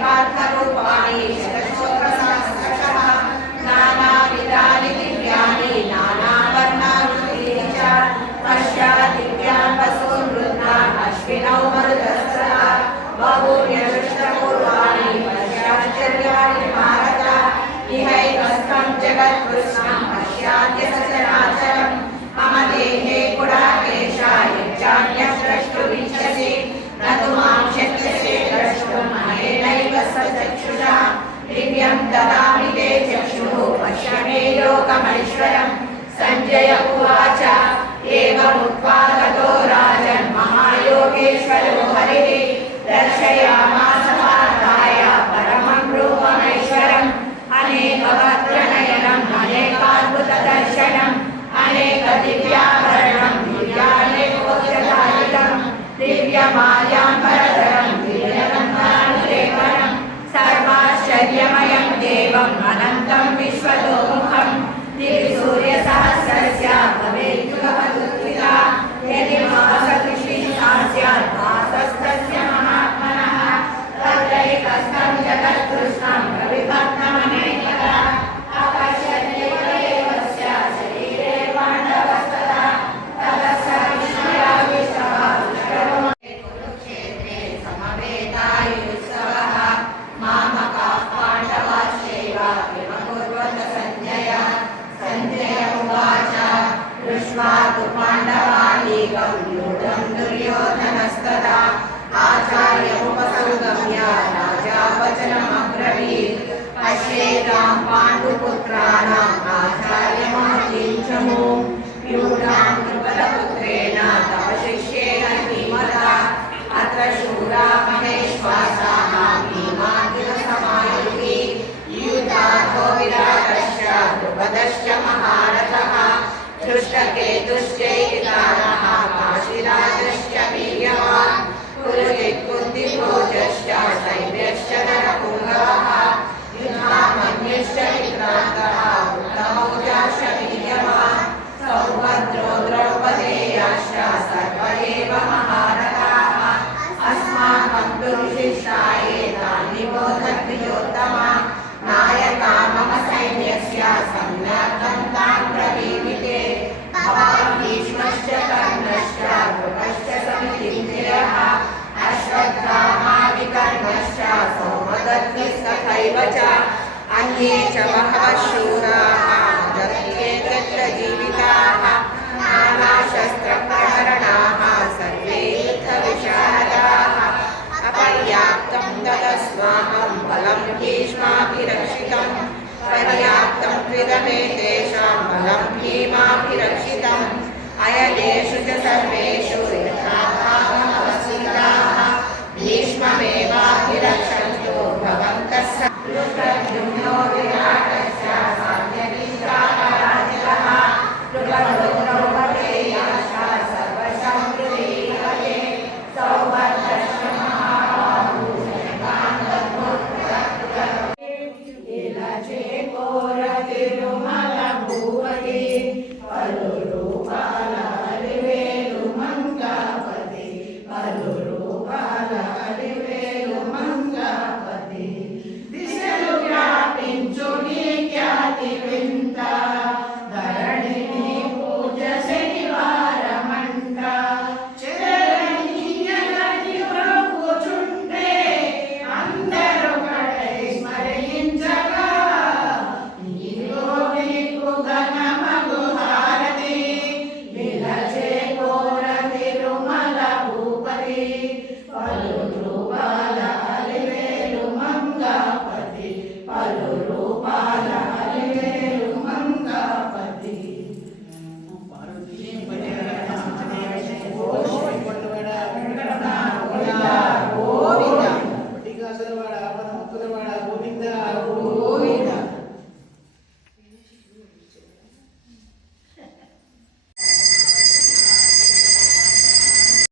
पार्थरूपाणि शतशोभसहस्रशः नानाविधानि दिव्यानि नानावर्णाकृतीनि च पश्चात् दिव्यान् वसून् वृद्धान् अश्विनौ मरुतस्तदा बहून्यदृष्टपूर्वाणि पश्चाश्चर्याणि भारत इहैकस्थं जगत्कृष्णं पश्याद्य सचराचरम् मम देहे गुडाकेशा यच्चान्यं द्रष्टुमिच्छसि न तु मां शक्यसे द्रष्टुं मयेनैव सचक्षुषा दिव्यं ददामि ते चक्षुः पश्य मे लोकमैश्वरम् सञ्जय उवाच एवमुक्त्वा ततो राजन् महायोगेश्वरो हरिः दर्शयामास भारताय परमं रूपमैश्वरम् अनेकवक्त्रनयनम् अनेकाद्भुतदर्शनम् अनेकदिव्याभरणं दिव्यानेकोद्यदायितं दिव्यमाल्याम्बरधरं दिव्यगन्धानुलेपनं सर्वाश्चर्यमयं देवम् अनन्तं विश्वतोमुखं दिविसूर्यसहस्रस्य भवेद्युगपदुत्थिता यदि मासकृष्णा स्यात् मासस्तस्य महात्मनः तत्रैकस्थं जगत्कृष्णं प्रविभक्तमनेकदा पाण्डवानीकं यूढं दुर्योधनस्तदा आचार्यमुपसंगम्य राजा वचनमब्रवीत् पश्येतां पाण्डुपुत्राणाम् आचार्यमहतीं च मूं यूढां द्रुपदपुत्रेण तव शिष्येण धीमता अत्र शूरा महेश्वासाः भीमार्जुनसमायुधि युधार्थो विराटश्च द्रुपदश्च महारथः धृष्टकेतुश्चैतानः काशीराजश्च वीर्यवान् कुरुचित्कुन्तिभोजश्च शैब्यश्च नरपुङ्गवः युधामन्युश्च विक्रान्तः उत्तमौजाश्च वीर्यवान् सौभद्रो द्रौपदेयाश्च सर्व एव महारथाः अस्माकं तु विशिष्टाये तान् निबोधप्रियोत्तमा नायका मम सैन्यस्य सम्यक्तं तान् ब्रवीमिते भवान् भीष्मश्च कर्णश्च कृपश्च समितिञ्जयः अश्वत्थामा विकर्णश्च सौमदत्तिस्तथैव च अन्ये च बहवः शूराः दत्तेतत्रजीविताः नानाशस्त्रप्रहरणाः सर्वे युद्धविशारदाः अपर्याप्तं तदस्माकं बलं भीष्माभिरक्षितं पर्याप्तं त्विदमे तेषां बलं भीमाभिरक्षितम् अयनेषु च सर्वेषु यथाभावमवसीताः भीष्ममेवाभिरक्षन्तु भवन्तः द्रुपद्युम्नो विराटश्च सात्यकीश्रामराजितः द्रुपदो द्रौपदेयाश्च सर्वशः पृथीपते सौभद्रश्च Hare